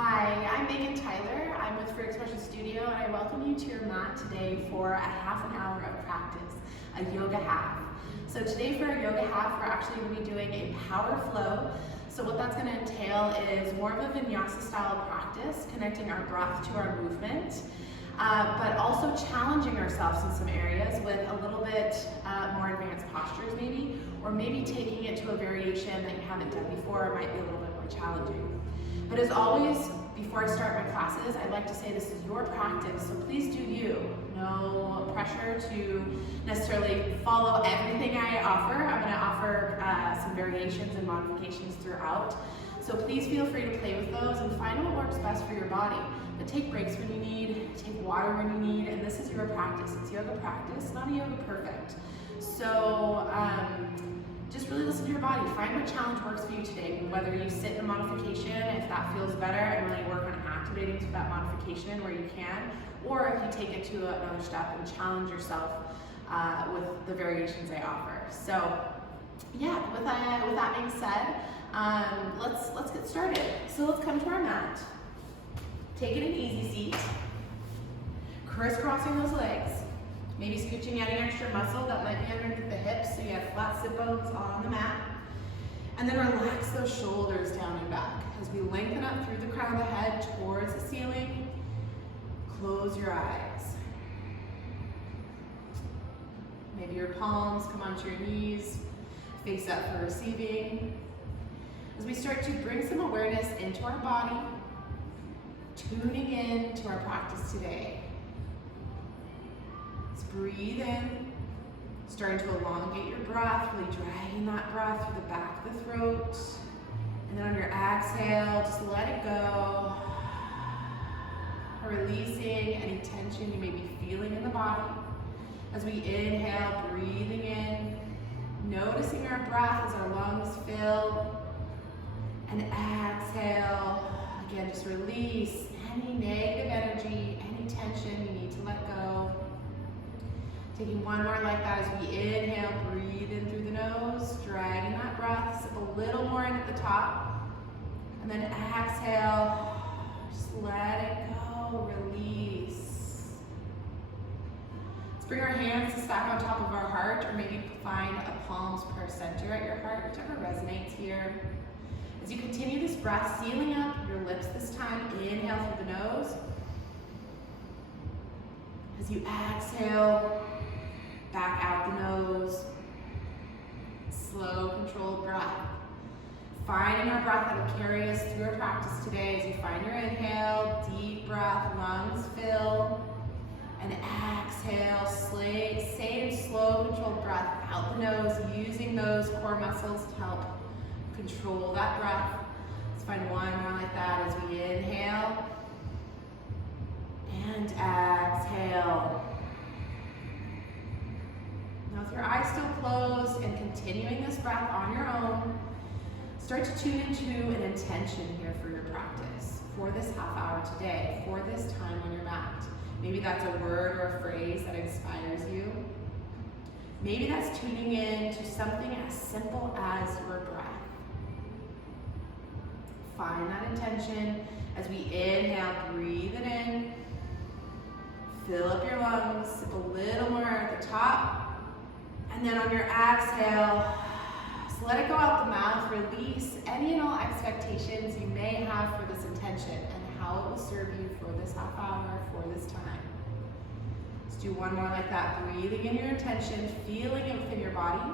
Hi, I'm Megan Tyler. I'm with Free Expression Studio and I welcome you to your mat today for a half an hour of practice, a yoga half. So today for our yoga half, we're actually going to be doing a power flow. So what that's going to entail is more of a Vinyasa style practice, connecting our breath to our movement, but also challenging ourselves in some areas with a little bit more advanced postures maybe, or maybe taking it to a variation that you haven't done before. It might be a little bit more challenging. But as always, before I start my classes, I'd like to say this is your practice, so please do you. No pressure to necessarily follow everything I offer. I'm going to offer some variations and modifications throughout. So please feel free to play with those and find what works best for your body. But take breaks when you need, take water when you need, and this is your practice. It's yoga practice, not a yoga perfect. So just really listen to your body. Find what challenge works for you today. Whether you sit in a modification, if that feels better, and really work on activating to that modification where you can, or if you take it to another step and challenge yourself with the variations I offer. So yeah, with that being said, let's get started. So let's come to our mat. Take it an easy seat. Crisscrossing those legs. Maybe scooching out an extra muscle that might be underneath the hips so you have flat sit bones on the mat. And then relax those shoulders down and back as we lengthen up through the crown of the head towards the ceiling. Close your eyes. Maybe your palms come onto your knees, face up for receiving. As we start to bring some awareness into our body, tuning in to our practice today. Breathe in, starting to elongate your breath, really dragging that breath through the back of the throat. And then on your exhale, just let it go. Releasing any tension you may be feeling in the body. As we inhale, breathing in, noticing our breath as our lungs fill. And exhale, again, just release any negative energy, any tension you need to let go. Taking one more like that as we inhale, breathe in through the nose, dragging that breath, sip a little more in at the top, and then exhale, just let it go, release. Let's bring our hands to stack on top of our heart, or maybe find a palms per center at your heart, whichever resonates here. As you continue this breath, sealing up your lips this time, inhale through the nose. As you exhale, back out the nose. Slow, controlled breath. Finding our breath that will carry us through our practice today. As you find your inhale, deep breath, lungs fill. And exhale, same slow, controlled breath out the nose, using those core muscles to help control that breath. Let's find one more like that as we inhale. And exhale. Now with your eyes still closed and continuing this breath on your own, start to tune into an intention here for your practice, for this half hour today, for this time on your mat. Maybe that's a word or a phrase that inspires you. Maybe that's tuning in to something as simple as your breath. Find that intention as we inhale, breathe it in. Fill up your lungs, sip a little more at the top. And then on your exhale, just let it go out the mouth. Release any and all expectations you may have for this intention and how it will serve you for this half hour, for this time. Let's do one more like that. Breathing in your intention, feeling it within your body.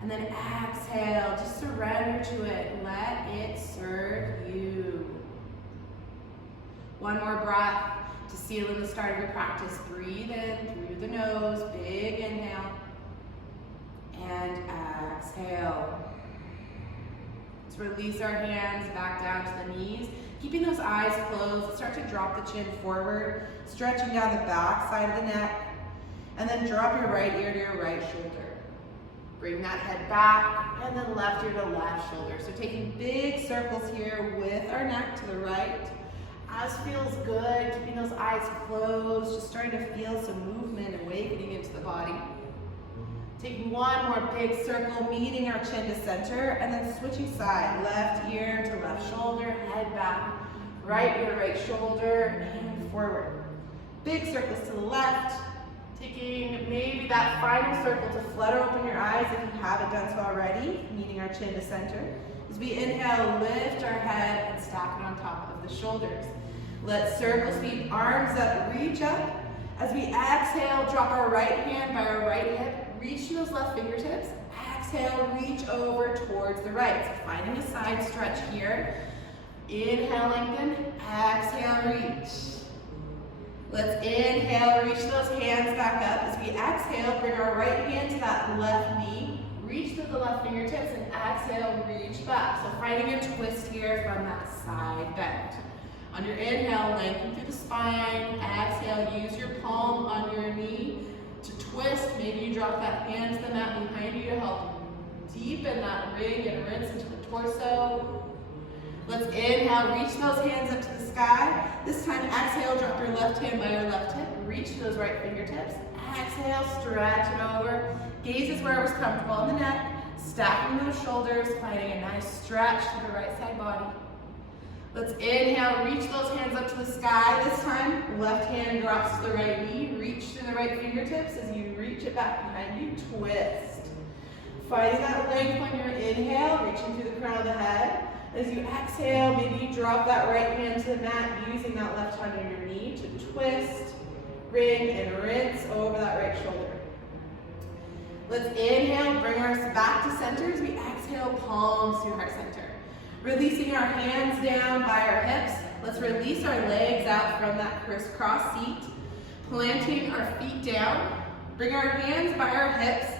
And then exhale, just surrender to it. Let it serve you. One more breath to seal in the start of your practice. Breathe in through the nose, big inhale. And exhale. Let's release our hands back down to the knees. Keeping those eyes closed, start to drop the chin forward, stretching down the back side of the neck. And then drop your right ear to your right shoulder. Bring that head back, and then left ear to left shoulder. So taking big circles here with our neck to the right. As feels good, keeping those eyes closed, just starting to feel some movement awakening into the body. Taking one more big circle, meeting our chin to center, and then switching side, left ear to left shoulder, head back, right ear, right shoulder, and forward. Big circles to the left, taking maybe that final circle to flutter open your eyes if you haven't done so already, meeting our chin to center. As we inhale, lift our head and stack it on top of the shoulders. Let's circle speed, arms up, reach up. As we exhale, drop our right hand by our right hip, reach to those left fingertips. Exhale, reach over towards the right. So finding a side stretch here. Inhale, lengthen. Exhale, reach. Let's inhale, reach those hands back up. As we exhale, bring our right hand to that left knee. Reach to the left fingertips and exhale, reach back. So finding a twist here from that side bend. On your inhale, lengthen through the spine. Exhale, use your palm on your knee to twist. Maybe you drop that hand to the mat behind you to help deepen that ring and rinse into the torso. Let's inhale, reach those hands up to the sky. This time, exhale, drop your left hand by your left hip. Reach to those right fingertips. Exhale, stretch it over. Gaze is wherever's comfortable in the neck. Stacking those shoulders, finding a nice stretch to the right side body. Let's inhale, reach those hands up to the sky. This time, left hand drops to the right knee. Reach to the right fingertips. As you reach it back behind you, twist. Finding that length on your inhale, reaching through the crown of the head. As you exhale, maybe you drop that right hand to the mat, using that left hand on your knee to twist, ring, and rinse over that right shoulder. Let's inhale, bring ours back to center as we exhale, palms to heart center. Releasing our hands down by our hips. Let's release our legs out from that crisscross seat. Planting our feet down. Bring our hands by our hips.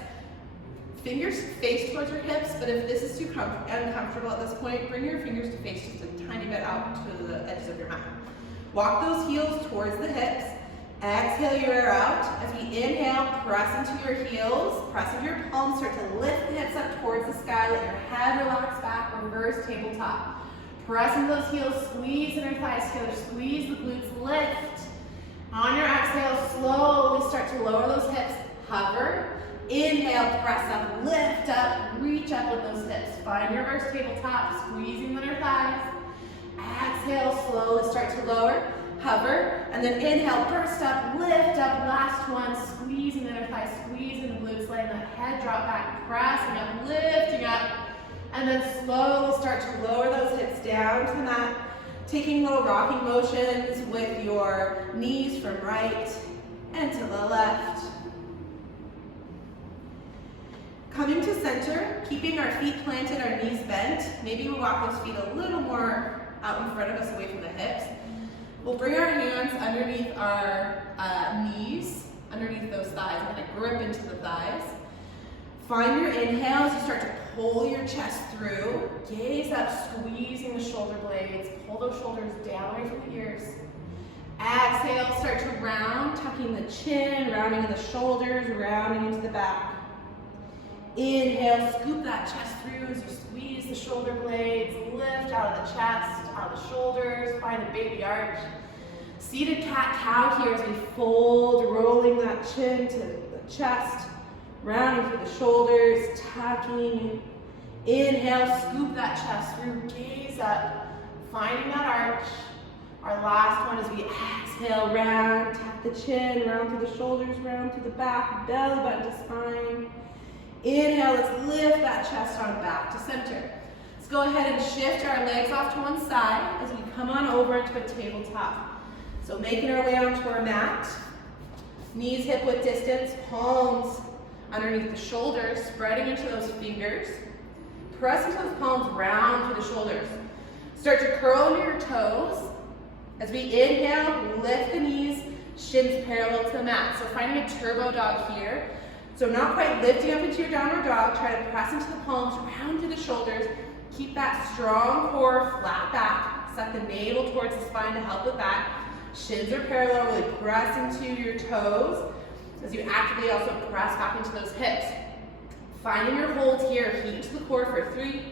Fingers face towards your hips, but if this is too uncomfortable at this point, bring your fingers to face just a tiny bit out to the edges of your mat. Walk those heels towards the hips. Exhale your air out. As we inhale, press into your heels. Press into your palms, start to lift the hips up towards the sky. Let your head relax back, reverse tabletop. Press into those heels, squeeze inner thighs together, squeeze the glutes, lift. On your exhale, slowly start to lower those hips, hover. Inhale, press up, lift up, reach up with those hips. Find your reverse tabletop, squeezing the inner thighs. Exhale, slowly start to lower. Hover, and then inhale, burst up, lift up, last one, squeezing the inner thighs, squeezing the glutes, letting the head drop back, pressing up, lifting up, and then slowly start to lower those hips down to the mat, taking little rocking motions with your knees from right and to the left. Coming to center, keeping our feet planted, our knees bent. Maybe we'll walk those feet a little more out in front of us, away from the hips. We'll bring our hands underneath our knees, underneath those thighs. We're going to grip into the thighs. Find your inhale as you start to pull your chest through. Gaze up, squeezing the shoulder blades. Pull those shoulders down away from the ears. Exhale, start to round, tucking the chin, rounding in the shoulders, rounding into the back. Inhale, scoop that chest through as you squeeze the shoulder blades, lift out of the chest, out of the shoulders, find a baby arch. Seated cat-cow here as we fold, rolling that chin to the chest, rounding through the shoulders, tucking. Inhale, scoop that chest through, gaze up, finding that arch. Our last one as we exhale, round, tuck the chin, round through the shoulders, round through the back, belly button to spine. Inhale, let's lift that chest on back to center. Let's go ahead and shift our legs off to one side as we come on over into a tabletop. So making our way onto our mat, knees hip width distance, palms underneath the shoulders, spreading into those fingers. Press into those palms round through the shoulders. Start to curl into your toes. As we inhale, lift the knees, shins parallel to the mat. So finding a turbo dog here. So not quite lifting up into your downward dog, try to press into the palms, round through the shoulders. Keep that strong core, flat back. Suck the navel towards the spine to help with that. Shins are parallel, really press into your toes as you actively also press back into those hips. Finding your hold here, heat to the core for 3,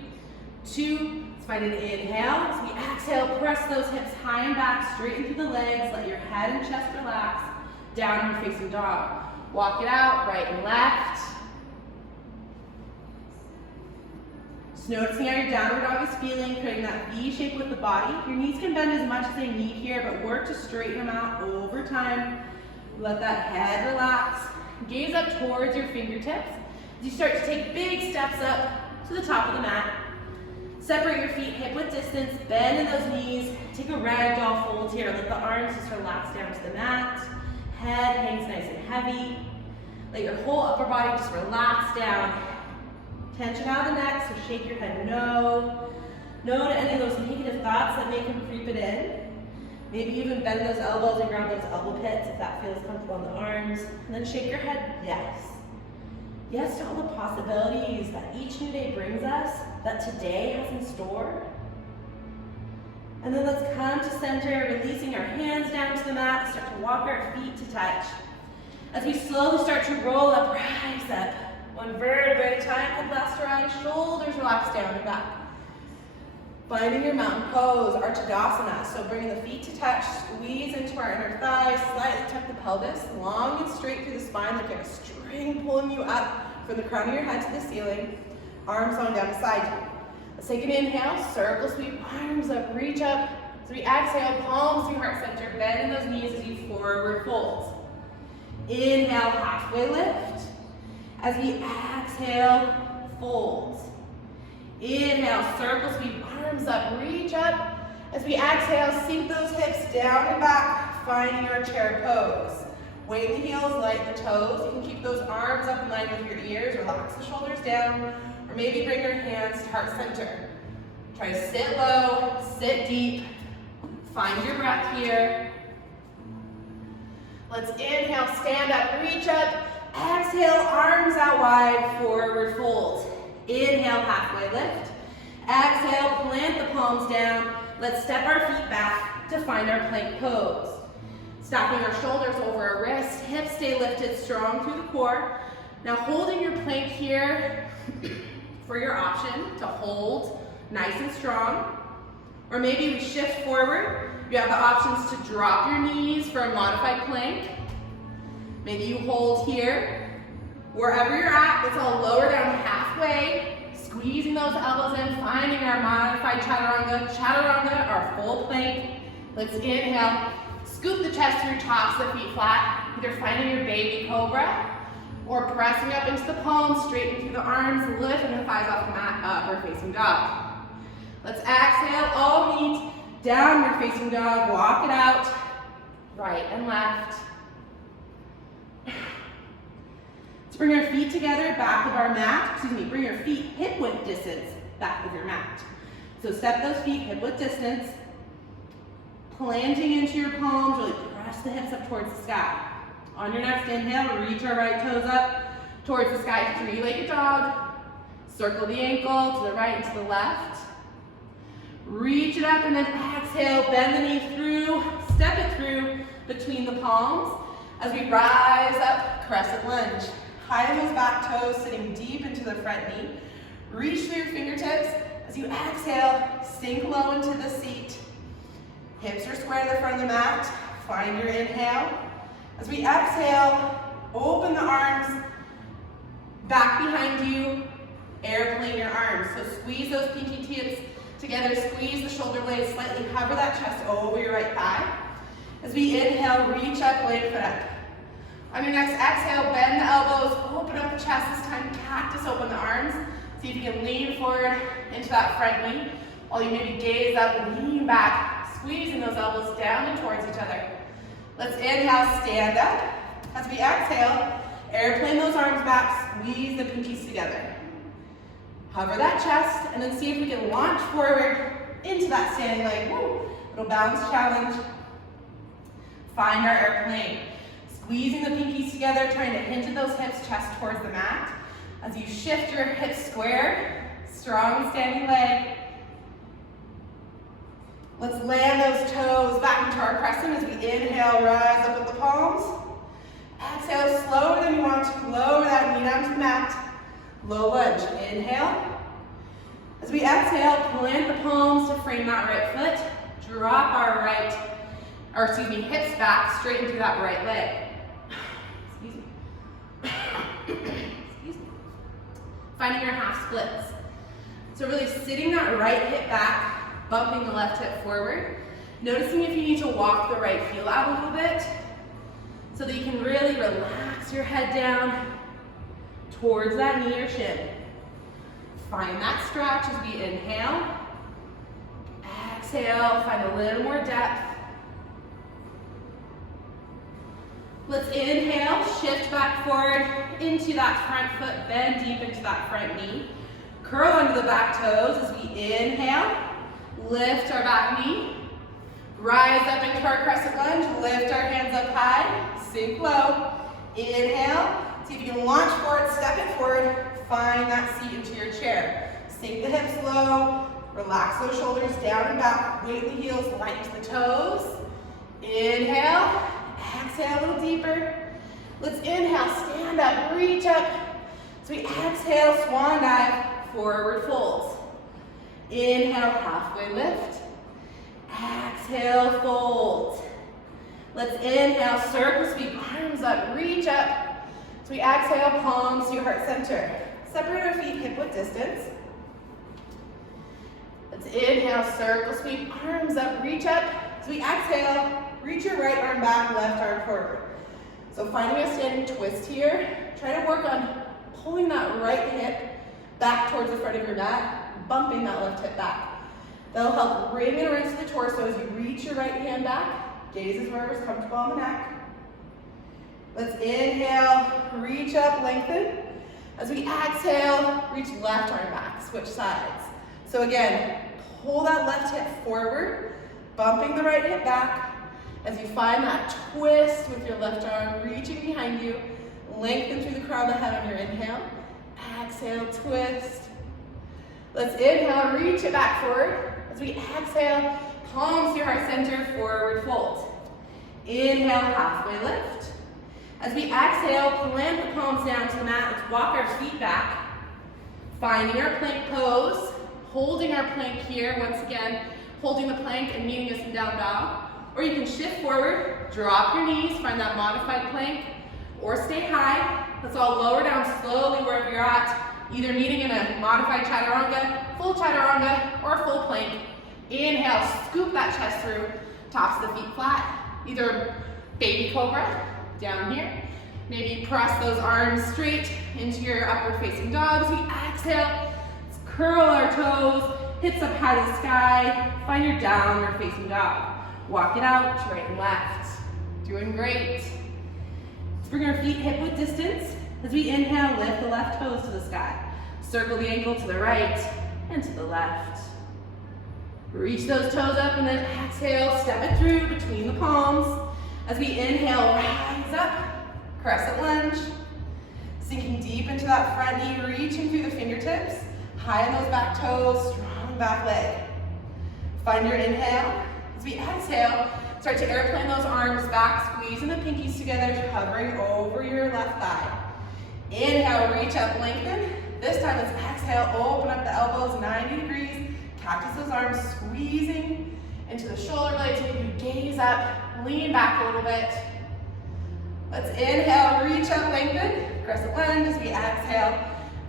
2, let's find an inhale. As we exhale, press those hips high and back, straighten through the legs, let your head and chest relax. Downward facing dog. Walk it out, right and left. Just noticing how your downward dog is feeling, creating that V shape with the body. Your knees can bend as much as they need here, but work to straighten them out over time. Let that head relax. Gaze up towards your fingertips as you start to take big steps up to the top of the mat. Separate your feet hip width distance, bend in those knees. Take a ragdoll fold here. Let the arms just relax down to the mat. Head hangs nice and heavy. Let your whole upper body just relax down. Tension out of the neck, so shake your head no. No to any of those negative thoughts that may come creeping in. Maybe even bend those elbows and ground those elbow pits if that feels comfortable on the arms. And then shake your head yes. Yes to all the possibilities that each new day brings us, that today has in store. And then let's come to center, releasing our hands down to the mat, start to walk our feet to touch. As we slowly start to roll up, rise up. One vertebrae at a time, head last to right, shoulders relax down and back. Finding your mountain pose, Archidasana. So bringing the feet to touch, squeeze into our inner thighs, slightly tuck the pelvis, long and straight through the spine, like you have a string pulling you up from the crown of your head to the ceiling. Arms on down beside you. Let's take an inhale, circle sweep, arms up, reach up. As we exhale, palms to heart center, bend in those knees as you forward fold. Inhale, halfway lift. As we exhale, fold. Inhale, circle sweep, arms up, reach up. As we exhale, sink those hips down and back, finding your chair pose. Weight the heels, light the toes. You can keep those arms up in line with your ears, relax the shoulders down, or maybe bring your hands to heart center. Try to sit low, sit deep, find your breath here. Let's inhale, stand up, reach up. Exhale, arms out wide, forward fold. Inhale, halfway lift. Exhale, plant the palms down. Let's step our feet back to find our plank pose. Stacking our shoulders over our wrists, hips stay lifted, strong through the core. Now holding your plank here for your option to hold nice and strong. Or maybe we shift forward. You have the options to drop your knees for a modified plank. Maybe you hold here. Wherever you're at, let's all lower down halfway, squeezing those elbows in, finding our modified chaturanga. Chaturanga, our full plank. Let's inhale, scoop the chest through, tops the feet flat, either finding your baby cobra, or pressing up into the palms, straighten through the arms, lifting the thighs off the mat, upward facing dog. Let's exhale, all meet, downward facing dog, walk it out, right and left. Let's bring our feet together, back of our mat, bring your feet hip width distance, back of your mat. So step those feet hip width distance, planting into your palms, really press the hips up towards the sky. On your next inhale, reach our right toes up towards the sky, three-legged dog. Circle the ankle to the right and to the left. Reach it up and then exhale, bend the knee through, step it through between the palms. As we rise up, crescent lunge. High those back toes, sitting deep into the front knee. Reach through your fingertips. As you exhale, sink low into the seat. Hips are square to the front of the mat. Find your inhale. As we exhale, open the arms back behind you. Airplane your arms. So squeeze those pinky tips together. Squeeze the shoulder blades slightly. Hover that chest over your right thigh. As we inhale, reach up, blade foot up. On your next exhale, bend the elbows, open up the chest. This time, cactus, open the arms. See if you can lean forward into that front knee. While you maybe gaze up and lean back, squeezing those elbows down and towards each other. Let's inhale, stand up. As we exhale, airplane those arms back, squeeze the pinkies together. Hover that chest, and then see if we can launch forward into that standing leg. Woo. Little balance challenge. Find our airplane. Squeezing the pinkies together, trying to hinge at those hips, chest towards the mat. As you shift your hips square, strong standing leg. Let's land those toes back into our crescent as we inhale, rise up with the palms. Exhale, slower than you want to, lower that knee down to the mat. Low lunge, inhale. As we exhale, plant the palms to frame that right foot. Drop our hips back, straight into that right leg. Excuse me. Excuse me. Finding your half splits. So really sitting that right hip back, bumping the left hip forward. Noticing if you need to walk the right heel out a little bit so that you can really relax your head down towards that knee or shin. Find that stretch as we inhale. Exhale, find a little more depth. Let's inhale, shift back forward into that front foot, bend deep into that front knee. Curl under the back toes as we inhale, lift our back knee. Rise up into our crescent lunge, lift our hands up high, sink low. Inhale, see if you can launch forward, step it forward, find that seat into your chair. Sink the hips low, relax those shoulders down and back, weight in the heels, light to the toes. Inhale, exhale a little deeper. Let's inhale, stand up, reach up. So we exhale, swan dive, forward folds. Inhale, halfway lift. Exhale, fold. Let's inhale, circle sweep, arms up, reach up. So we exhale, palms to your heart center. Separate our feet hip width distance. Let's inhale, circle sweep, arms up, reach up. So we exhale, reach your right arm back, left arm forward. So finding a standing twist here, try to work on pulling that right hip back towards the front of your mat, bumping that left hip back. That'll help bring it around to the torso as you reach your right hand back. Gaze is wherever's comfortable on the neck. Let's inhale, reach up, lengthen. As we exhale, reach left arm back, switch sides. So again, pull that left hip forward, bumping the right hip back. As you find that twist with your left arm, reaching behind you, lengthen through the crown of the head on your inhale. Exhale, twist. Let's inhale, reach it back forward. As we exhale, palms to your heart center, forward fold. Inhale, halfway lift. As we exhale, plant the palms down to the mat. Let's walk our feet back. Finding our plank pose, holding our plank here. Once again, holding the plank and meeting us in down dog. Or you can shift forward, drop your knees, find that modified plank, or stay high. Let's all lower down slowly wherever you're at. Either meeting in a modified chaturanga, or full plank. Inhale, scoop that chest through, tops of the feet flat. Either baby cobra, down here. Maybe press those arms straight into your upward facing dog. As we exhale, let's curl our toes, hips up high to the sky. Find your downward facing dog. Walk it out to right and left. Doing great. Let's bring our feet hip width distance. As we inhale, lift the left toes to the sky. Circle the ankle to the right and to the left. Reach those toes up and then exhale, step it through between the palms. As we inhale, rise up, crescent lunge. Sinking deep into that front knee, reaching through the fingertips. High on those back toes, strong back leg. Find your inhale. As we exhale, start to airplane those arms back, squeezing the pinkies together, hovering over your left thigh. Inhale, reach up, lengthen. This time, let's exhale, open up the elbows 90 degrees. Cactus those arms, squeezing into the shoulder blades. Maybe you gaze up, lean back a little bit. Let's inhale, reach up, lengthen. Crescent lunge as we exhale.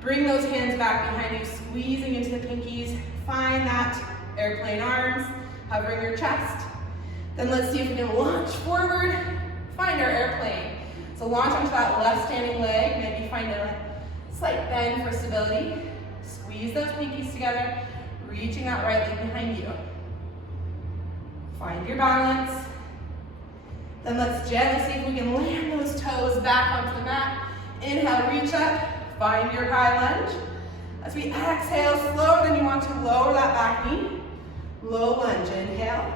Bring those hands back behind you, squeezing into the pinkies. Find that airplane arms, hovering your chest. Then let's see if we can launch forward. Find our airplane. So launch onto that left standing leg. Maybe find a slight bend for stability. Squeeze those pinkies together, reaching that right leg behind you. Find your balance. Then let's gently see if we can land those toes back onto the mat. Inhale, reach up, find your high lunge. As we exhale, slower than you want to, lower that back knee. Low lunge, inhale.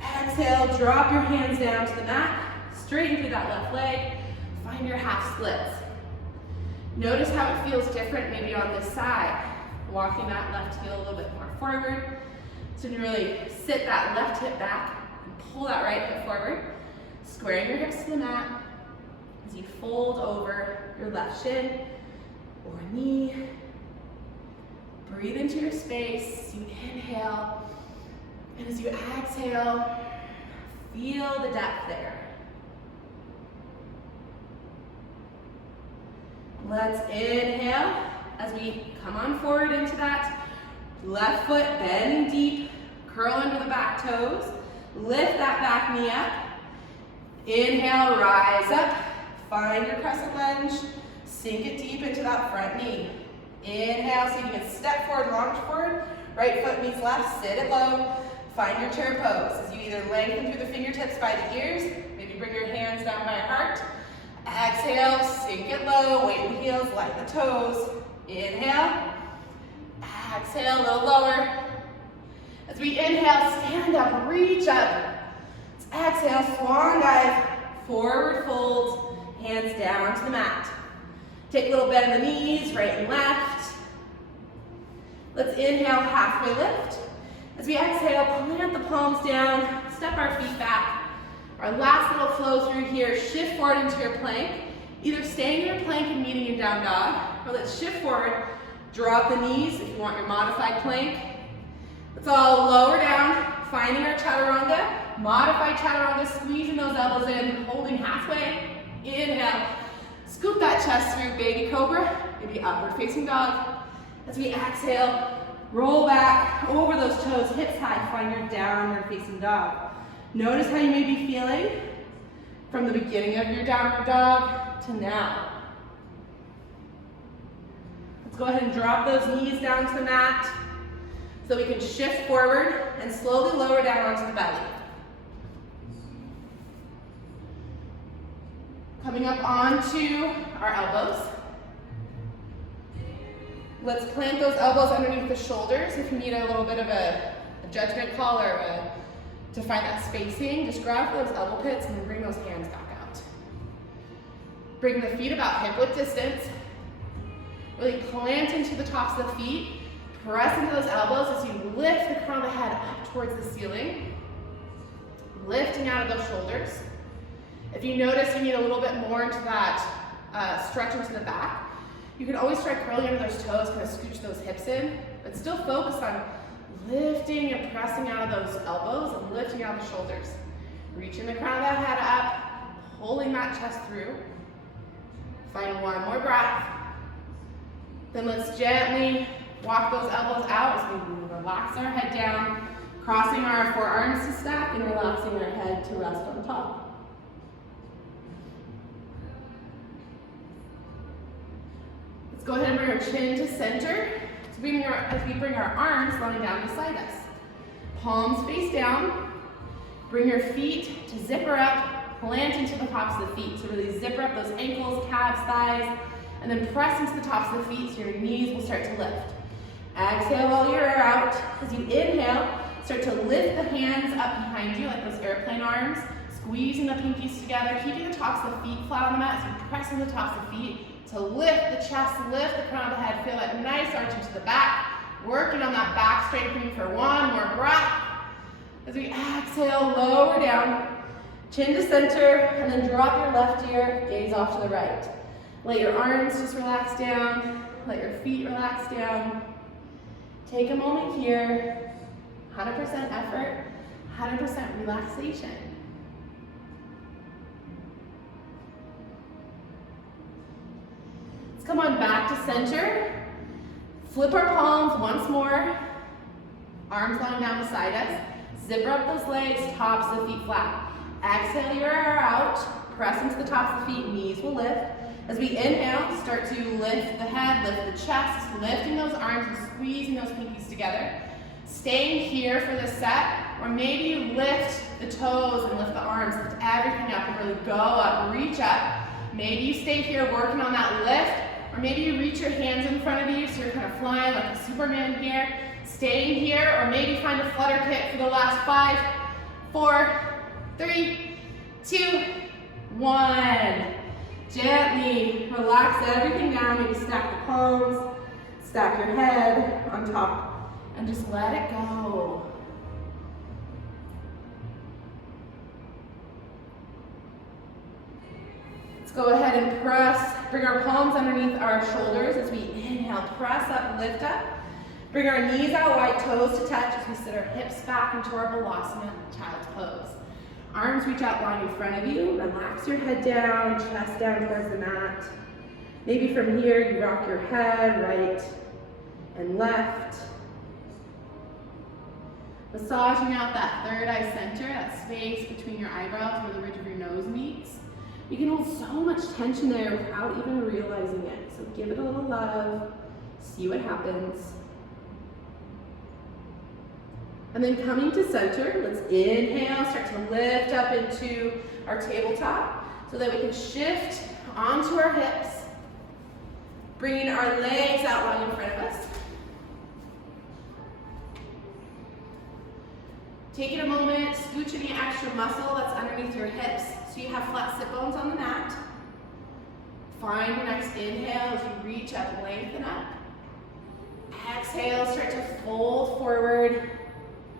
Exhale, drop your hands down to the mat. Straighten through that left leg. Find your half splits. Notice how it feels different maybe on this side. Walking that left heel a little bit more forward. So you really sit that left hip back and pull that right hip forward. Squaring your hips to the mat as you fold over your left shin or knee. Breathe into your space. You inhale. And as you exhale, feel the depth there. Let's inhale as we come on forward into that Left foot bending deep, curl under the back toes. Lift that back knee up. Inhale, rise up. Find your crescent lunge. Sink it deep into that front knee. Inhale, so you can step forward, launch forward. Right foot meets left, sit it low. Find your chair pose. As you either lengthen through the fingertips by the ears, maybe bring your hands down by your heart. Exhale, sink it low, weight the heels, light the toes. Inhale. Exhale, a little lower. As we inhale, stand up, reach up. Let's exhale, swan dive, forward fold, hands down to the mat. Take a little bend in the knees, right and left. Let's inhale, halfway lift. As we exhale, plant the palms down, step our feet back. Our last little flow through here, shift forward into your plank. Either staying in your plank and meeting in down dog, or let's shift forward, drop the knees if you want your modified plank. Let's all lower down, finding our chaturanga. Modified chaturanga, squeezing those elbows in, holding halfway. Inhale, scoop that chest through, baby cobra, maybe upward facing dog. As we exhale, roll back over those toes, hips high, find your downward facing dog. Notice how you may be feeling from the beginning of your downward dog to now. Let's go ahead and drop those knees down to the mat so we can shift forward and slowly lower down onto the belly. Coming up onto our elbows. Let's plant those elbows underneath the shoulders. If you need a little bit of a judgment call or to find that spacing, just grab those elbow pits and then bring those hands back out. Bring the feet about hip width distance. Really plant into the tops of the feet. Press into those elbows as you lift the crown of the head up towards the ceiling. Lifting out of those shoulders. If you notice you need a little bit more into that stretch into the back, you can always try curling under those toes, kind of scooch those hips in, but still focus on lifting and pressing out of those elbows and lifting out the shoulders. Reaching the crown of that head up, pulling that chest through. Find one more breath. Then let's gently walk those elbows out as we relax our head down, crossing our forearms to stack and relaxing our head to rest on top. Go ahead and bring our chin to center. As we bring our arms lying down beside us. Palms face down. Bring your feet to zipper up, plant into the tops of the feet. So really zipper up those ankles, calves, thighs, and then press into the tops of the feet so your knees will start to lift. Exhale while you're out. As you inhale, start to lift the hands up behind you like those airplane arms, squeezing the pinkies together, keeping the tops of the feet flat on the mat, so pressing the tops of the feet to lift the chest, lift the crown of the head, feel that nice arch into the back, working on that back strengthening for one more breath. As we exhale, lower down, chin to center, and then drop your left ear, gaze off to the right. Let your arms just relax down, let your feet relax down. Take a moment here, 100% effort, 100% relaxation. Come on back to center. Flip our palms once more. Arms lying down beside us. Zipper up those legs, tops of the feet flat. Exhale, you're out. Press into the tops of the feet, knees will lift. As we inhale, start to lift the head, lift the chest, lifting those arms and squeezing those pinkies together. Staying here for this set, or maybe you lift the toes and lift the arms, lift everything up and really go up, reach up. Maybe you stay here working on that lift. Or maybe you reach your hands in front of you so you're kind of flying like a Superman here. Staying here, or maybe find a flutter kick for the last 5, 4, 3, 2, 1. Gently relax everything down. Maybe stack the palms, stack your head on top, and just let it go. Go ahead and press, bring our palms underneath our shoulders as we inhale, press up, lift up. Bring our knees out wide, toes to touch as we sit our hips back into our Vinyasa, child's pose. Arms reach out wide in front of you, relax your head down, chest down towards the mat. Maybe from here you rock your head right and left. Massaging out that third eye center, that space between your eyebrows where the ridge of your nose meets. You can hold so much tension there without even realizing it. So give it a little love, see what happens. And then coming to center, let's inhale, start to lift up into our tabletop so that we can shift onto our hips, bringing our legs out long in front of us. Taking a moment, scooch any extra muscle that's underneath your hips so you have flat sit bones on the mat. Find your next inhale as you reach up, lengthen up. Exhale, start to fold forward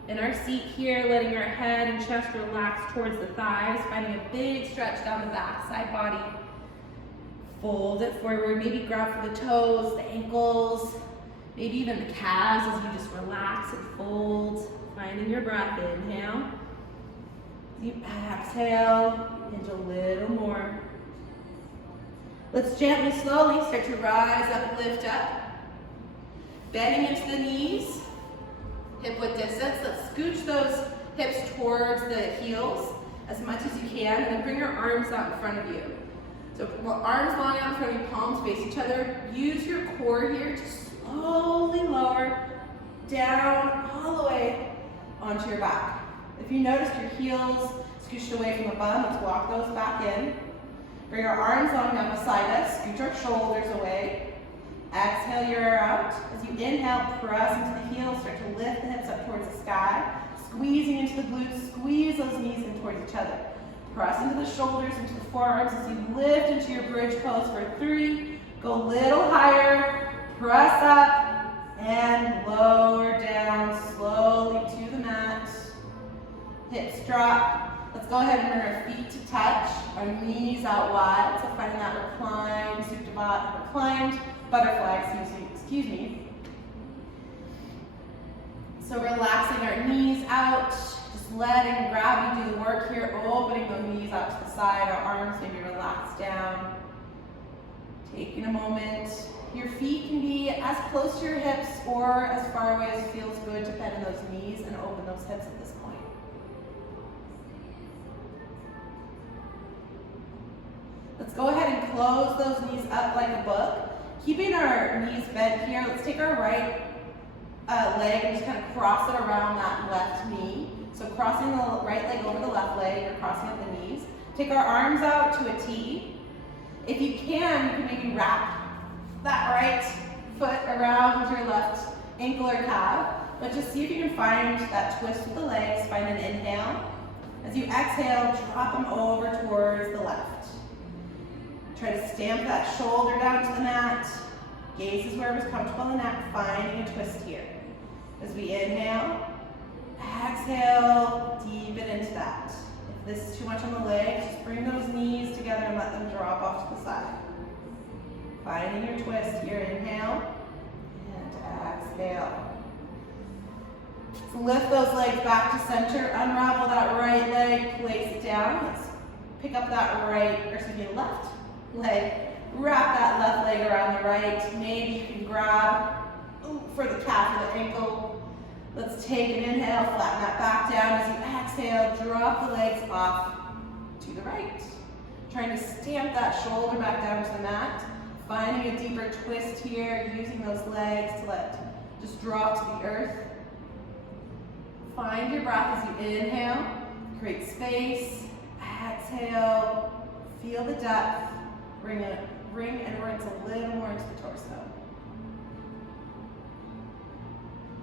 in our seat here, letting our head and chest relax towards the thighs, finding a big stretch down the back side body. Fold it forward, maybe grab for the toes, the ankles, maybe even the calves as you just relax and fold. Finding your breath, inhale. You exhale, and a little more. Let's gently, slowly start to rise up, lift up. Bending into the knees, hip width distance. Let's scooch those hips towards the heels as much as you can, and then bring your arms out in front of you. So arms long out in front of you, palms face each other. Use your core here to slowly lower down all the way onto your back. If you notice your heels scooched away from the bum, let's walk those back in. Bring our arms long down beside us, scooch our shoulders away. Exhale, you're out. As you inhale, press into the heels, start to lift the hips up towards the sky. Squeezing into the glutes, squeeze those knees in towards each other. Press into the shoulders, into the forearms as you lift into your bridge pose for 3. Go a little higher, press up, and lower down slowly to the mat. Hips drop. Let's go ahead and bring our feet to touch, our knees out wide. So finding that reclined butterfly, excuse me. So relaxing our knees out, just letting gravity do the work here, opening those knees out to the side, our arms maybe relaxed down. Taking a moment. Your feet can be as close to your hips or as far away as feels good to bend in those knees and open those hips at this point. Let's go ahead and close those knees up like a book. Keeping our knees bent here, let's take our right leg and just kind of cross it around that left knee. So crossing the right leg over the left leg, or crossing up the knees. Take our arms out to a T. If you can maybe wrap that right foot around your left ankle or calf, but just see if you can find that twist with the legs. Find an inhale. As you exhale, drop them over towards the left. Try to stamp that shoulder down to the mat. Gaze is wherever's comfortable in the neck, finding a twist here. As we inhale, exhale, deepen into that. If this is too much on the legs, just bring those knees together and let them drop off to the side. Finding your twist here, inhale, and exhale. Let's lift those legs back to center, unravel that right leg, place it down. Let's pick up that left leg, wrap that left leg around the right. Maybe you can grab for the calf or the ankle. Let's take an inhale, flatten that back down. As you exhale, drop the legs off to the right. Trying to stamp that shoulder back down to the mat. Finding a deeper twist here, using those legs to just drop to the earth. Find your breath as you inhale, create space, exhale, feel the depth, bring and rinse a little more into the torso.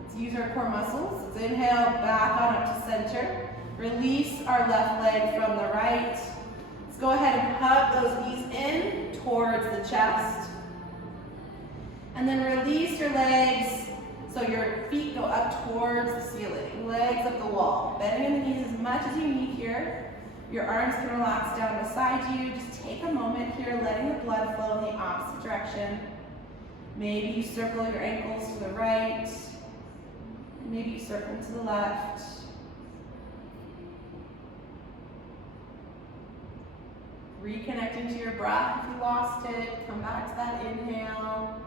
Let's use our core muscles. Let's inhale, back on up to center. Release our left leg from the right. Let's go ahead and hug those knees in towards the chest. And then release your legs so your feet go up towards the ceiling, legs up the wall. Bending in the knees as much as you need here. Your arms can relax down beside you. Just take a moment here, letting the blood flow in the opposite direction. Maybe you circle your ankles to the right. Maybe you circle to the left. Reconnecting to your breath if you lost it. Come back to that inhale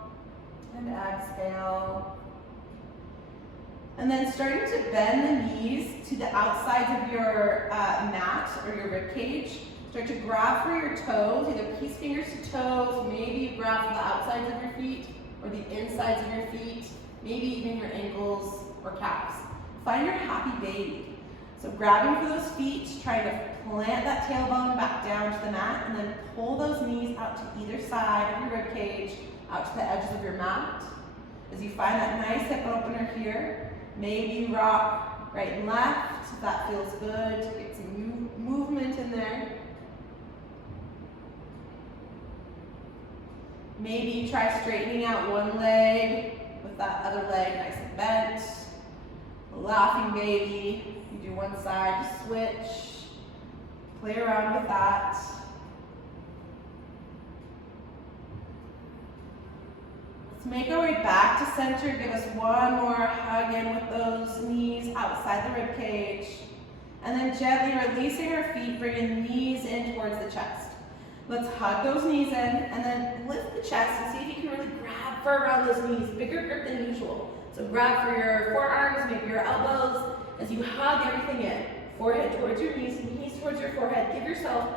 and exhale. And then starting to bend the knees to the outsides of your mat or your rib cage. Start to grab for your toes, either peace fingers to toes, maybe you grab for the outsides of your feet or the insides of your feet, maybe even your ankles or calves. Find your happy baby. So grabbing for those feet, trying to plant that tailbone back down to the mat, and then pull those knees out to either side of your rib cage, out to the edges of your mat. As you find that nice hip opener here, maybe you rock right and left, if that feels good, to get some movement in there. Maybe you try straightening out one leg with that other leg nice and bent. Laughing baby. You do one side, just switch. Play around with that. Let's make our way back to center. Give us one more hug in with those knees outside the rib cage. And then gently releasing our feet, bringing knees in towards the chest. Let's hug those knees in and then lift the chest and see if you can really grab for around those knees. Bigger grip than usual. So grab for your forearms, maybe your elbows, as you hug everything in. Forehead towards your knees, knees towards your forehead. Give yourself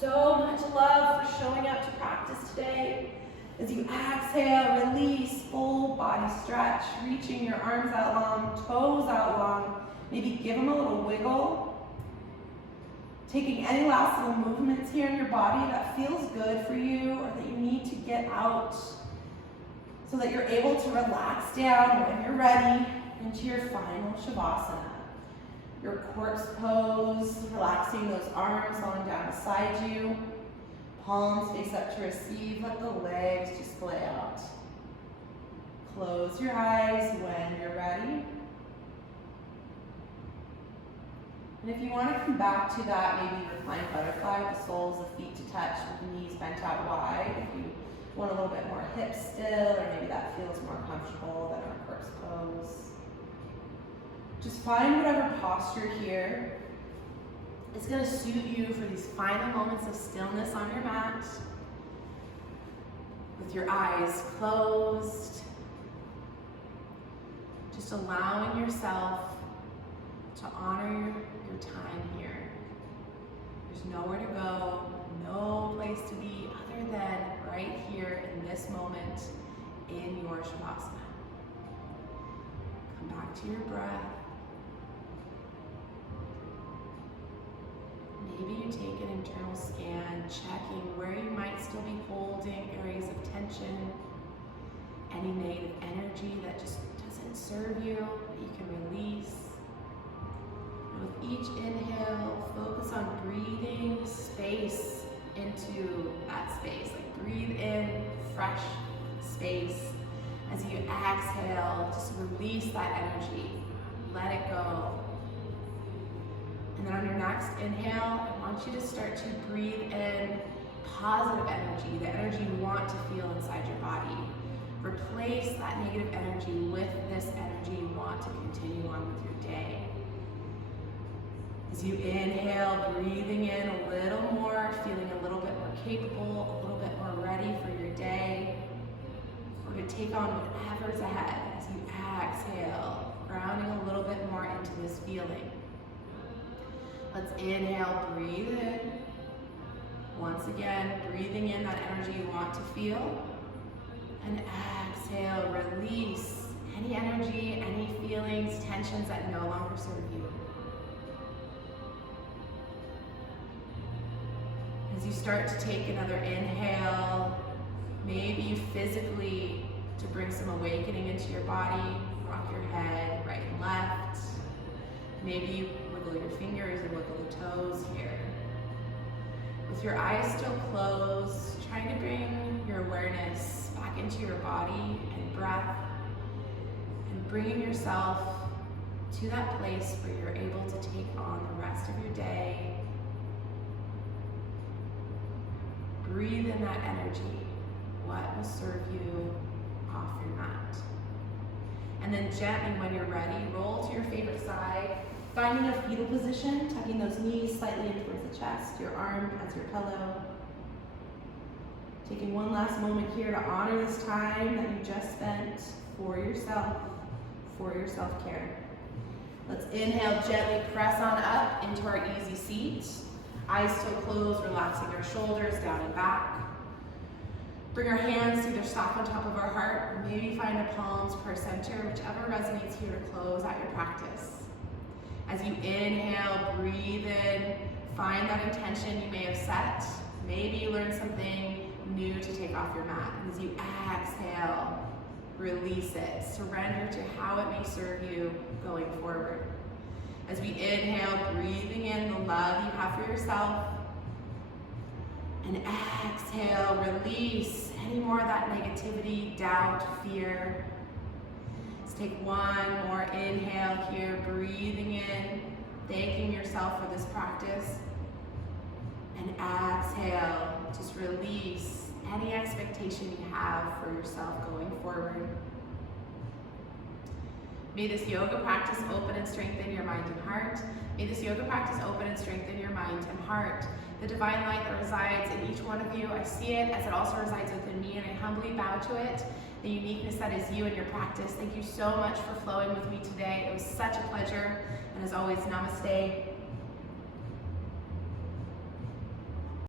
so much love for showing up to practice today. As you exhale, release, full body stretch, reaching your arms out long, toes out long. Maybe give them a little wiggle. Taking any last little movements here in your body that feels good for you or that you need to get out so that you're able to relax down when you're ready into your final Shavasana. Your corpse pose, relaxing those arms falling down beside you. Palms face up to receive, let the legs just splay out. Close your eyes when you're ready. And if you want to come back to that, maybe reclined butterfly with the soles of feet to touch with the knees bent out wide. If you want a little bit more hip still, or maybe that feels more comfortable than our corpse pose. Just find whatever posture here is going to suit you for these final moments of stillness on your mat. With your eyes closed, just allowing yourself to honor your time here. There's nowhere to go, no place to be other than right here in this moment in your Shavasana. Come back to your breath. Maybe you take an internal scan, checking where you might still be holding areas of tension, any negative energy that just doesn't serve you, that you can release. And with each inhale, focus on breathing space into that space. Like breathe in fresh space. As you exhale, just release that energy. Let it go. And then on your next inhale, I want you to start to breathe in positive energy, the energy you want to feel inside your body. Replace that negative energy with this energy you want to continue on with your day. As you inhale, breathing in a little more, feeling a little bit more capable, a little bit more ready for your day. We're going to take on whatever's ahead as you exhale, grounding a little bit more into this feeling. Let's inhale, breathe in. Once again, breathing in that energy you want to feel. And exhale, release any energy, any feelings, tensions that no longer serve you. As you start to take another inhale, maybe you physically, to bring some awakening into your body, rock your head right and left. Maybe you wiggle your fingers and wiggle the toes here. With your eyes still closed, trying to bring your awareness back into your body and breath, and bringing yourself to that place where you're able to take on the rest of your day. Breathe in that energy. What will serve you off your mat? And then gently, when you're ready, roll to your favorite side, finding a fetal position, tucking those knees slightly in towards the chest, your arm as your pillow. Taking one last moment here to honor this time that you just spent for yourself, for your self-care. Let's inhale, gently press on up into our easy seat. Eyes still closed, relaxing our shoulders down and back. Bring our hands to either stop on top of our heart, or maybe find a palms per center, whichever resonates here to close out your practice. As you inhale, breathe in, find that intention you may have set. Maybe you learned something new to take off your mat. And as you exhale, release it. Surrender to how it may serve you going forward. As we inhale, breathing in the love you have for yourself. And exhale, release any more of that negativity, doubt, fear. Let's take one more inhale here, breathing in, thanking yourself for this practice. And exhale, just release any expectation you have for yourself going forward. May this yoga practice open and strengthen your mind and heart. May this yoga practice open and strengthen your mind and heart. The divine light that resides in each one of you, I see it as it also resides within me, and I humbly bow to it. The uniqueness that is you and your practice. Thank you so much for flowing with me today. It was such a pleasure, and as always, namaste.